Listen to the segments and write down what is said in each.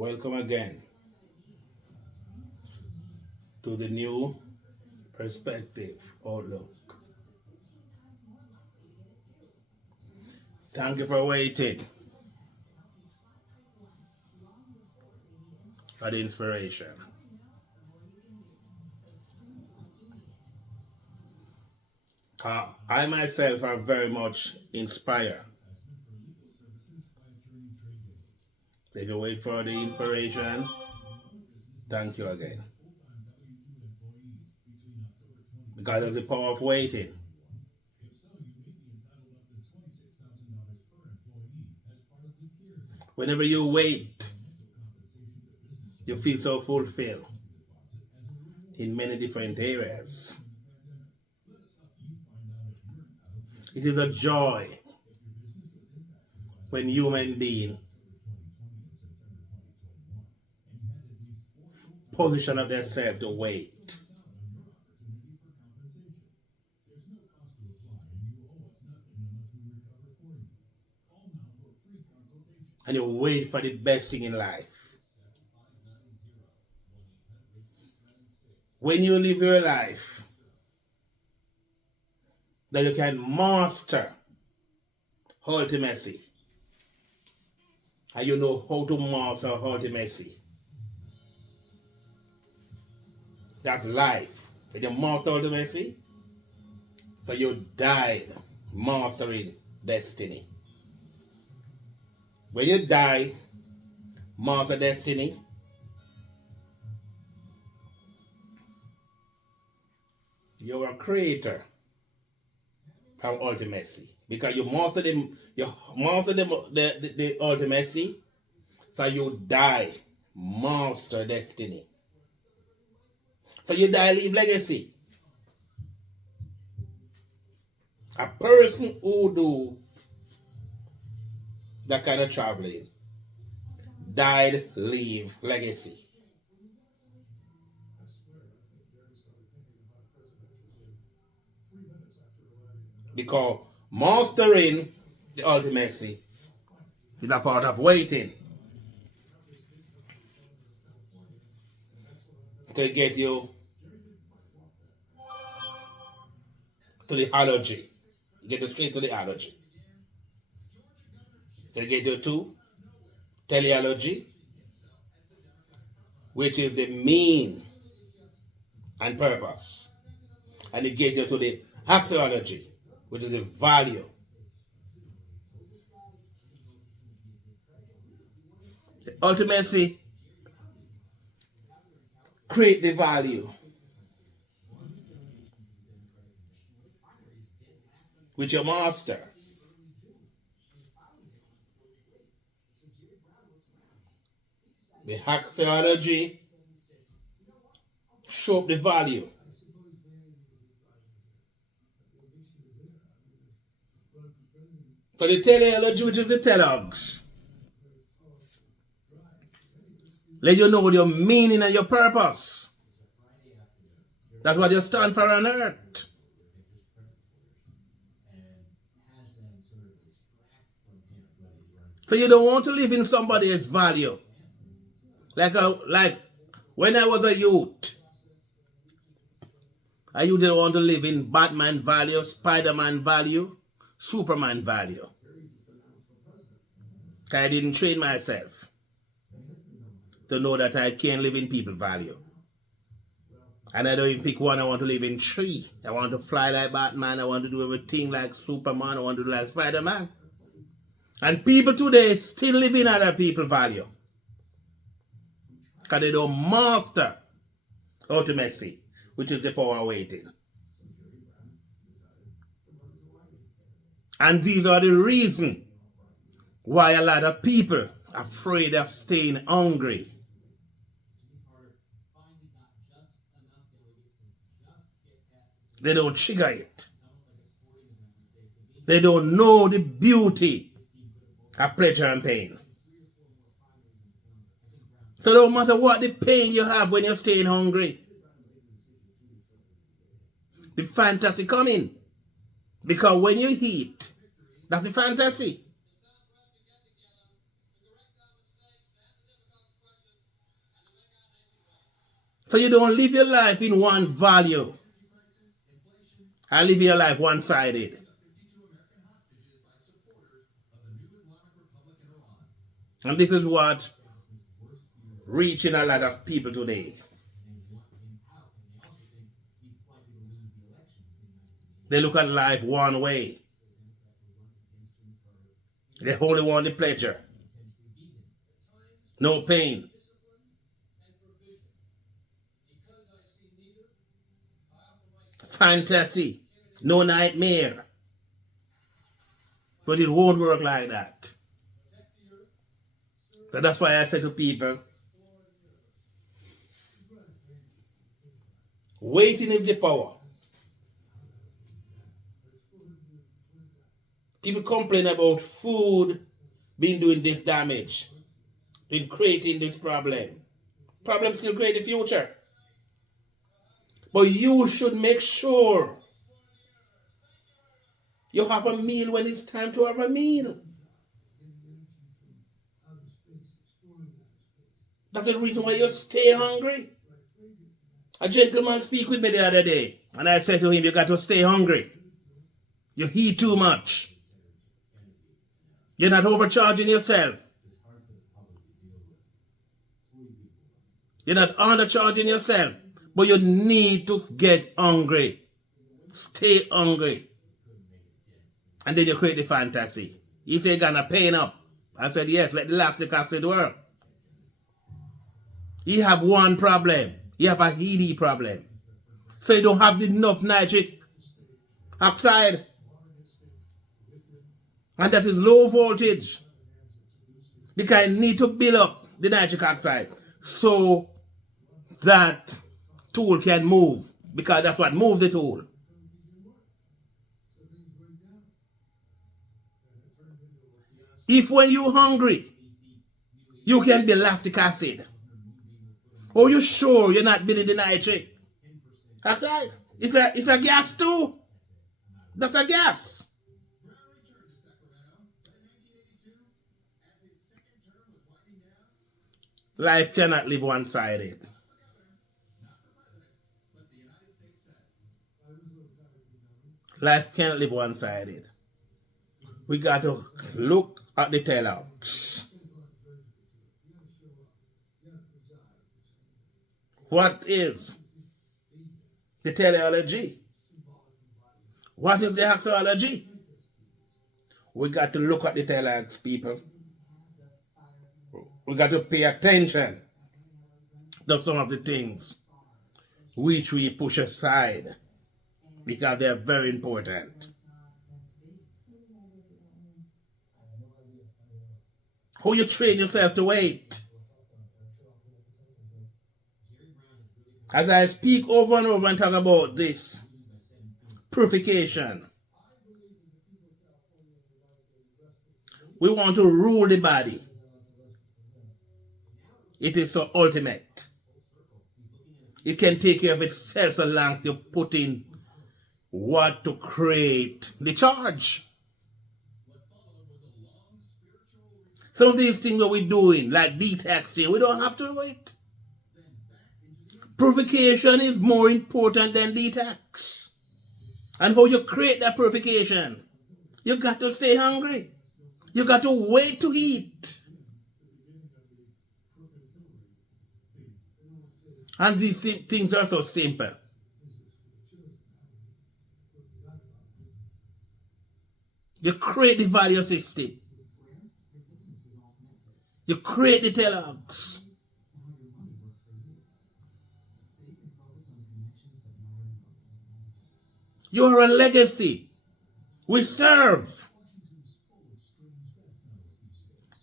Welcome again to the new perspective outlook. Thank you for waiting for the inspiration. I myself are very much inspired. If you wait for the inspiration, thank you again. Because of the power of waiting. Whenever you wait, you feel so fulfilled in many different areas. It is a joy when human being position of themselves to wait. And you wait for the best thing in life. When you live your life, that you can master ultimacy. And you know how to master ultimacy. That's life. When you master ultimacy, so you died mastering destiny. When you die, master destiny, you're a creator from ultimacy. Because you master the ultimacy, so you die master destiny. So you die leave legacy. A person who do that kind of traveling died leave legacy. Because mastering the ultimacy is a part of waiting to get you to the allergy. You get you straight to the allergy. So you get you to teleology, which is the mean and purpose. And it gets you to the axiology, which is the value. The ultimacy create the value, which you master. The axiology show up the value. So the teleology, which is the telogs, let you know your meaning and your purpose. That's what you stand for on earth. So you don't want to live in somebody else's value. Like when I was a youth, I used to want to live in Batman value, Spider-Man value, Superman value. I didn't train myself to know that I can't live in people value. And I don't even pick one. I want to live in three. I want to fly like Batman. I want to do everything like Superman. I want to do like Spider-Man. And people today still live in other people's value. Because they don't master ultimacy, which is the power of waiting. And these are the reasons why a lot of people are afraid of staying hungry. They don't trigger it. They don't know the beauty of pleasure and pain. So no matter what the pain you have when you're staying hungry, the fantasy coming. Because when you eat, that's the fantasy. So you don't live your life in one value. I live your life one-sided. And this is what reaching a lot of people today. They look at life one way. They only want the pleasure. No pain. Fantasy. No nightmare. But it won't work like that. So that's why I say to people, waiting is the power. People complain about food being doing this damage, in creating this problem. Problem still create the future. But you should make sure you have a meal when it's time to have a meal. That's the reason why you stay hungry. A gentleman speak with me the other day, and I said to him, you got to stay hungry. You eat too much. You're not overcharging yourself. You're not undercharging yourself. But you need to get hungry. Stay hungry. And then you create the fantasy. He said, you're gonna pain up. I said, yes, let the lactic acid work. You have one problem. You have a ED problem. So you don't have enough nitric oxide. And that is low voltage. Because you need to build up the nitric oxide so that tool can move. Because that's what moves the tool. If when you're hungry, you can build lactic acid. Or you sure you're not building the nitric oxide? It's a gas too. That's a gas. Life cannot live one-sided. Life can't live one-sided. We got to look at the tell-outs. What is the teleology? What is the axiology? We got to look at the tell-outs, people. We got to pay attention to some of the things which we push aside because they're very important. How you train yourself to wait. As I speak over and over and talk about this, purification. We want to rule the body. It is so ultimate. It can take care of itself so long as you put in what to create the charge. Some of these things that we're doing, like detoxing, we don't have to do it. Purification is more important than detox. And how you create that purification? You got to stay hungry. You got to wait to eat. And these things are so simple. You create the value system. You create the telelogs. You are a legacy. We serve.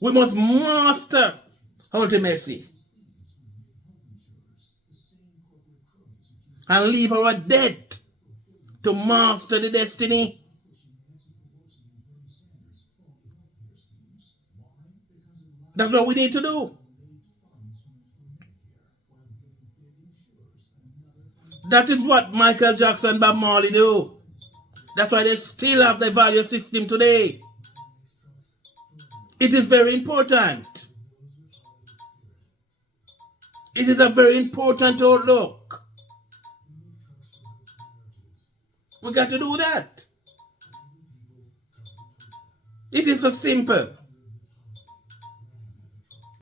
We must master ultimacy. And leave our debt to master the destiny. That's what we need to do. That is what Michael Jackson and Bob Marley do. That's why they still have the value system today. It is very important. It is a very important outlook. We got to do that. It is so simple.